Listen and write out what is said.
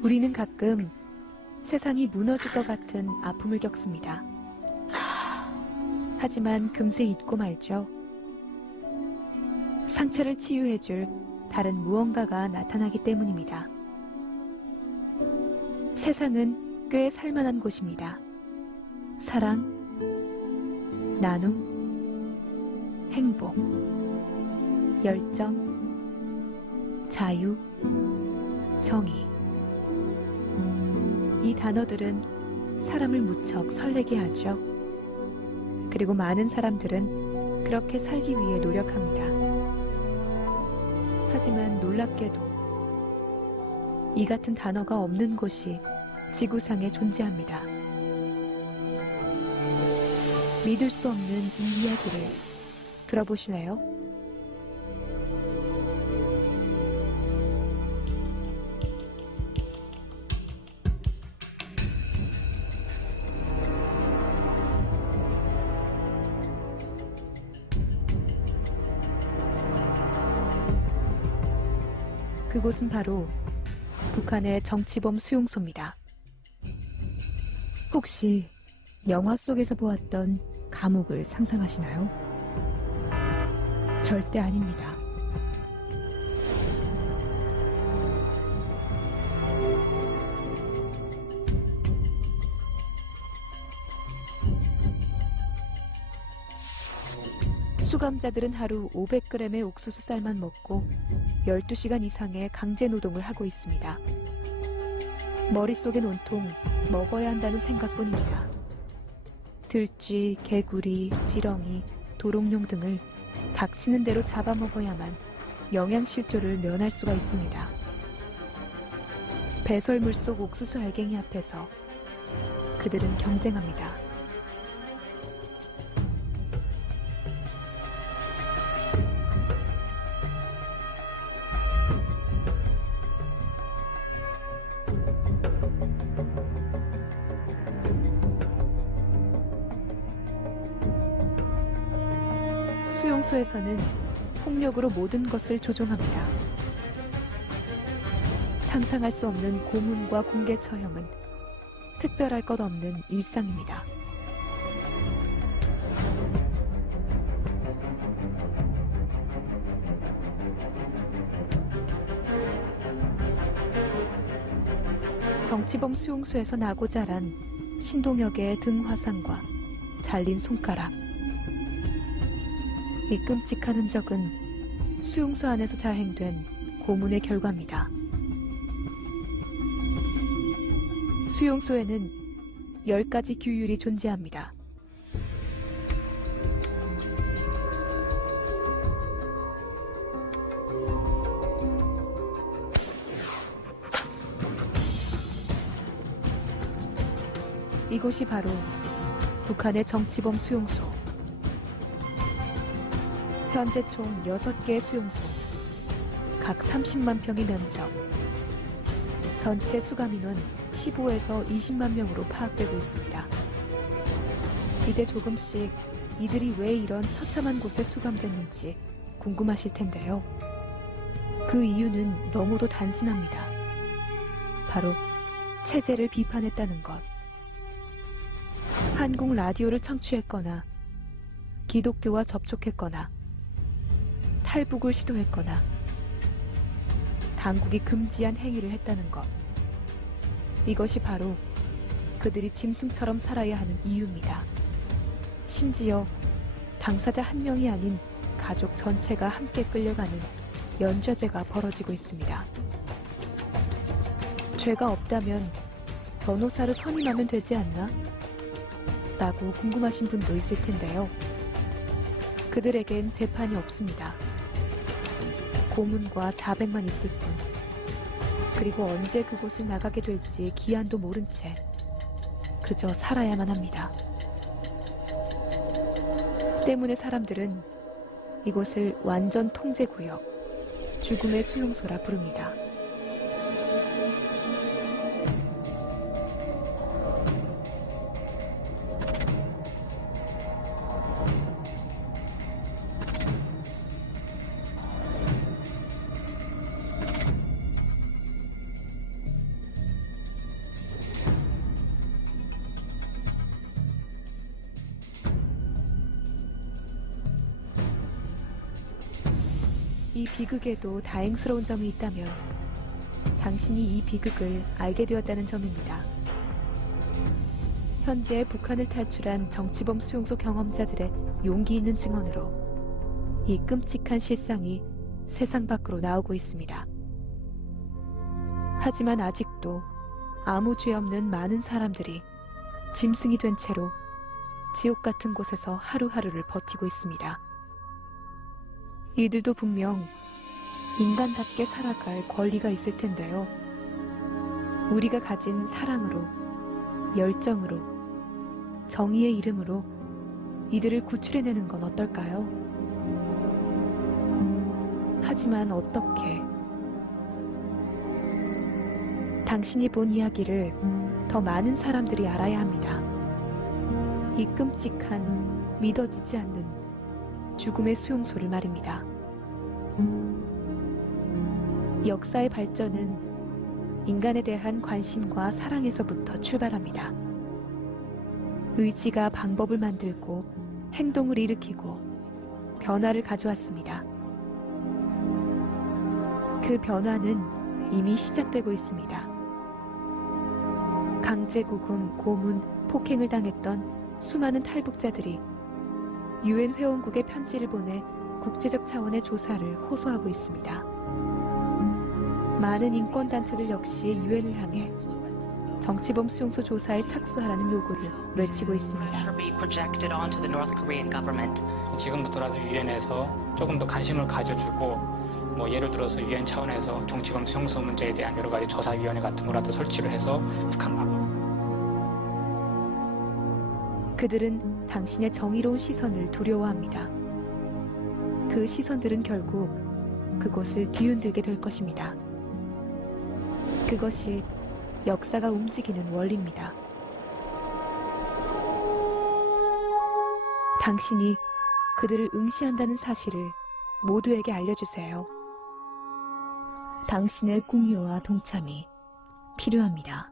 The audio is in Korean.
우리는 가끔 세상이 무너질 것 같은 아픔을 겪습니다. 하지만 금세 잊고 말죠. 상처를 치유해줄 다른 무언가가 나타나기 때문입니다. 세상은 꽤 살만한 곳입니다. 사랑, 나눔, 행복, 열정, 자유, 정의. 이 단어들은 사람을 무척 설레게 하죠. 그리고 많은 사람들은 그렇게 살기 위해 노력합니다. 하지만 놀랍게도 이 같은 단어가 없는 곳이 지구상에 존재합니다. 믿을 수 없는 이 이야기를 들어보실래요? 그곳은 바로 북한의 정치범 수용소입니다. 혹시 영화 속에서 보았던 감옥을 상상하시나요? 절대 아닙니다. 수감자들은 하루 500g의 옥수수 쌀만 먹고 12시간 이상의 강제 노동을 하고 있습니다. 머릿속엔 온통 먹어야 한다는 생각뿐입니다. 들쥐, 개구리, 지렁이, 도롱뇽 등을 닥치는 대로 잡아먹어야만 영양실조를 면할 수가 있습니다. 배설물 속 옥수수 알갱이 앞에서 그들은 경쟁합니다. 수용소에서는 폭력으로 모든 것을 조종합니다. 상상할 수 없는 고문과 공개 처형은 특별할 것 없는 일상입니다. 정치범 수용소에서 나고 자란 신동혁의 등 화상과 잘린 손가락. 이 끔찍한 흔적은 수용소 안에서 자행된 고문의 결과입니다. 수용소에는 10가지 규율이 존재합니다. 이곳이 바로 북한의 정치범 수용소. 현재 총 6개의 수용소, 각 30만 평의 면적, 전체 수감 인원 15에서 20만 명으로 파악되고 있습니다. 이제 조금씩 이들이 왜 이런 처참한 곳에 수감됐는지 궁금하실 텐데요. 그 이유는 너무도 단순합니다. 바로 체제를 비판했다는 것. 한국 라디오를 청취했거나 기독교와 접촉했거나 탈북을 시도했거나 당국이 금지한 행위를 했다는 것. 이것이 바로 그들이 짐승처럼 살아야 하는 이유입니다. 심지어 당사자 한 명이 아닌 가족 전체가 함께 끌려가는 연좌제가 벌어지고 있습니다. 죄가 없다면 변호사를 선임하면 되지 않나? 라고 궁금하신 분도 있을 텐데요. 그들에겐 재판이 없습니다. 고문과 자백만 있을 뿐. 그리고 언제 그곳을 나가게 될지 기한도 모른 채 그저 살아야만 합니다. 때문에 사람들은 이곳을 완전 통제구역, 죽음의 수용소라 부릅니다. 이 비극에도 다행스러운 점이 있다면 당신이 이 비극을 알게 되었다는 점입니다. 현재 북한을 탈출한 정치범 수용소 경험자들의 용기 있는 증언으로 이 끔찍한 실상이 세상 밖으로 나오고 있습니다. 하지만 아직도 아무 죄 없는 많은 사람들이 짐승이 된 채로 지옥 같은 곳에서 하루하루를 버티고 있습니다. 이들도 분명 인간답게 살아갈 권리가 있을 텐데요. 우리가 가진 사랑으로, 열정으로, 정의의 이름으로 이들을 구출해내는 건 어떨까요? 하지만 어떻게? 당신이 본 이야기를 더 많은 사람들이 알아야 합니다. 이 끔찍한, 믿어지지 않는 죽음의 수용소를 말입니다. 역사의 발전은 인간에 대한 관심과 사랑에서부터 출발합니다. 의지가 방법을 만들고 행동을 일으키고 변화를 가져왔습니다. 그 변화는 이미 시작되고 있습니다. 강제구금, 고문, 폭행을 당했던 수많은 탈북자들이 유엔 회원국에 편지를 보내 국제적 차원의 조사를 호소하고 있습니다. 많은 인권단체들 역시 유엔을 향해 정치범 수용소 조사에 착수하라는 요구를 외치고 있습니다. 지금부터라도 유엔에서 조금 더 관심을 가져주고 예를 들어서 유엔 차원에서 정치범 수용소 문제에 대한 여러 가지 조사위원회 같은 거라도 설치를 해서 그들은 당신의 정의로운 시선을 두려워합니다. 그 시선들은 결국 그곳을 뒤흔들게 될 것입니다. 그것이 역사가 움직이는 원리입니다. 당신이 그들을 응시한다는 사실을 모두에게 알려주세요. 당신의 공유와 동참이 필요합니다.